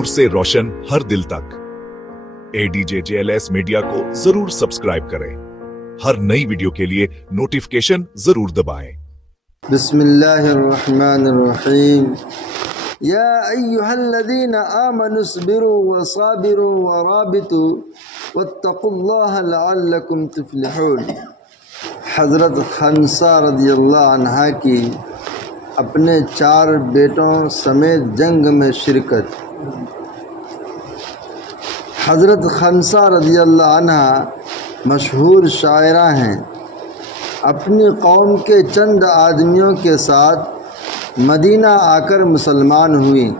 नूर से रोशन हर दिल तक। ADJJLS मीडिया को जरूर सब्सक्राइब करें। हर नई वीडियो के लिए नोटिफिकेशन जरूर दबाएं। बिस्मिल्लाहिर्रहमानिर्रहीम। या अय्युहल्लज़ीना आमनुस्बिरु वसाबिरु वराबितु वत्तकुल्लाह लअल्लकुम तुफ्लिहून। हज़रत खंसा रज़ियल्लाहु अन्हा की अपने 4 बेटों समेत जंग में शिरकत। हज़रत खंसा रज़ियल्लाहु अन्हा मशहूर शायरा हैं। अपनी कौम के चंद आदमियों के साथ मदीना आकर मुसलमान हुई।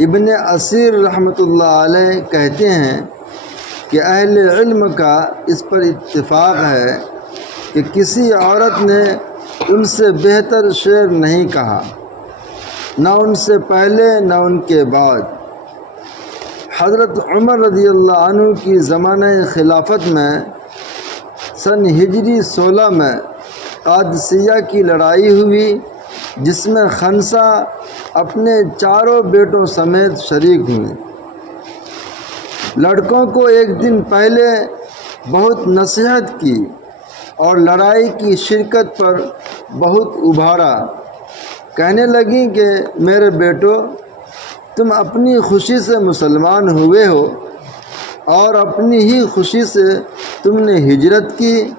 इब्न असीर रहमतुल्लाह अलैह कहते हैं कि अहले इल्म का इस पर इत्तिफाक है कि किसी औरत ने उनसे बेहतर शेर नहीं कहा, न उनसे पहले न उनके बाद। हज़रत उमर रज़ियल्लाहु अन्हु की ज़माने खिलाफत में सन हिजरी 16 में कादसिया की लड़ाई हुई, जिसमें खंसा अपने 4 बेटों समेत शरीक हुई। लड़कों को एक दिन पहले बहुत नसीहत की और लड़ाई की शिरकत पर बहुत उभारा। कहने लगी कि मेरे बेटो, तुम अपनी खुशी से मुसलमान हुए हो और अपनी ही खुशी से तुमने हिजरत की।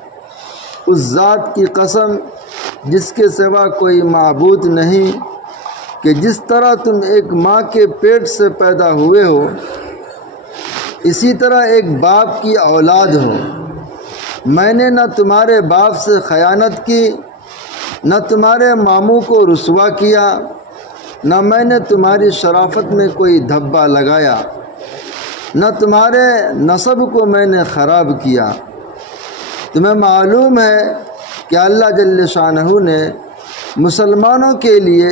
उस ज़ात की कसम जिसके सिवा कोई माबूद नहीं, कि जिस तरह तुम एक माँ के पेट से पैदा हुए हो, इसी तरह एक बाप की औलाद हो। मैंने न तुम्हारे बाप से खयानत की, न तुम्हारे मामू को रुसवा किया, न मैंने तुम्हारी शराफत में कोई धब्बा लगाया, न तुम्हारे नसब को मैंने ख़राब किया। तुम्हें मालूम है कि अल्लाह जल्ल शानहू ने मुसलमानों के लिए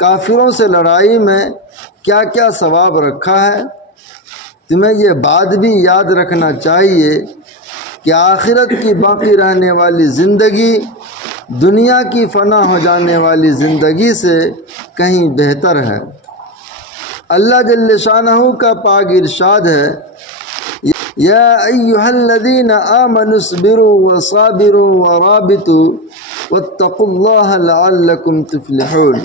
काफिरों से लड़ाई में क्या क्या सवाब रखा है। तुम्हें ये बात भी याद रखना चाहिए कि आखिरत की बाकी रहने वाली ज़िंदगी दुनिया की फ़ना हो जाने वाली ज़िंदगी से कहीं बेहतर है। अल्लाह जल्ल शानहू का पाक इरशाद है, या अय्युहल्लज़ीना आमनुस्बिरु वसाबिरु वराबितु वत्तकुल्लाह लअल्लकुम तुफ्लिहून।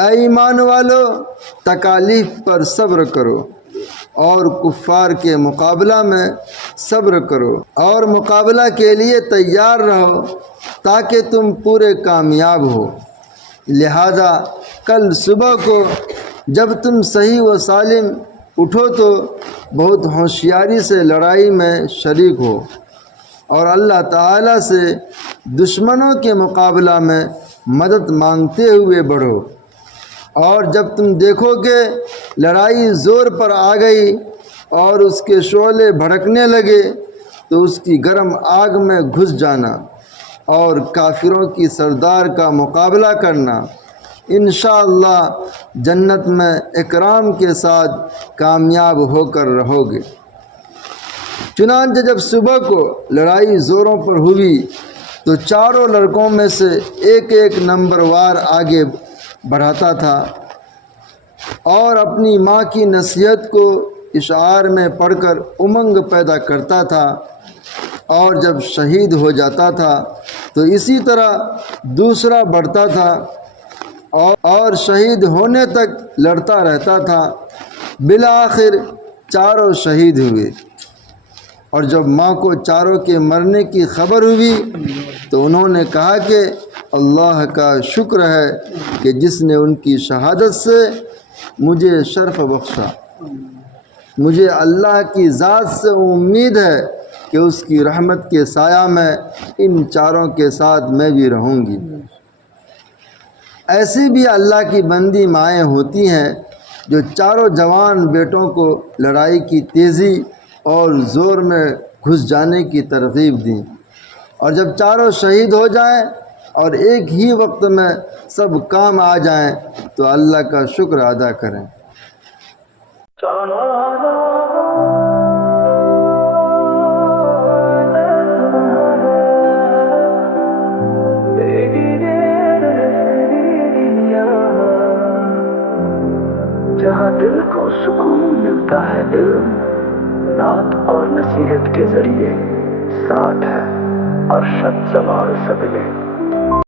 ऐ ईमान वालो, तकालीफ पर सब्र करो और कुफ़ार के मुकाबला में सब्र करो और मुकाबला के लिए तैयार रहो ताकि तुम पूरे कामयाब हो। लिहाजा कल सुबह को जब तुम सही व सालिम उठो तो बहुत होशियारी से लड़ाई में शरीक हो और अल्लाह ताला से दुश्मनों के मुकाबला में मदद मांगते हुए बढ़ो। और जब तुम देखो कि लड़ाई ज़ोर पर आ गई और उसके शोले भड़कने लगे, तो उसकी गर्म आग में घुस जाना और काफिरों की सरदार का मुकाबला करना। इंशाअल्लाह जन्नत में इकराम के साथ कामयाब होकर रहोगे। चुनांचे जब सुबह को लड़ाई ज़ोरों पर हुई तो 4 लड़कों में से एक एक नंबरवार आगे बढ़ाता था और अपनी माँ की नसीहत को इशार में पढ़कर उमंग पैदा करता था, और जब शहीद हो जाता था तो इसी तरह दूसरा बढ़ता था और शहीद होने तक लड़ता रहता था। बिलाखिर 4 शहीद हुए। और जब माँ को 4 के मरने की खबर हुई तो उन्होंने कहा कि अल्लाह का शुक्र है कि जिसने उनकी शहादत से मुझे शर्फ बख्शा। मुझे अल्लाह की ज़ात से उम्मीद है कि उसकी रहमत के साया में इन 4 के साथ मैं भी रहूँगी। ऐसी भी अल्लाह की बंदी माएँ होती हैं जो 4 जवान बेटों को लड़ाई की तेज़ी और ज़ोर में घुस जाने की तरगीब दी, और जब 4 शहीद हो जाएं और एक ही वक्त में सब काम आ जाएं तो अल्लाह का शुक्र अदा करें। जहाँ دل کو سکون ملتا ہے علم نعت اور نصیحت کے ذریعے، ساتھ ہے ارشد زوال سبلے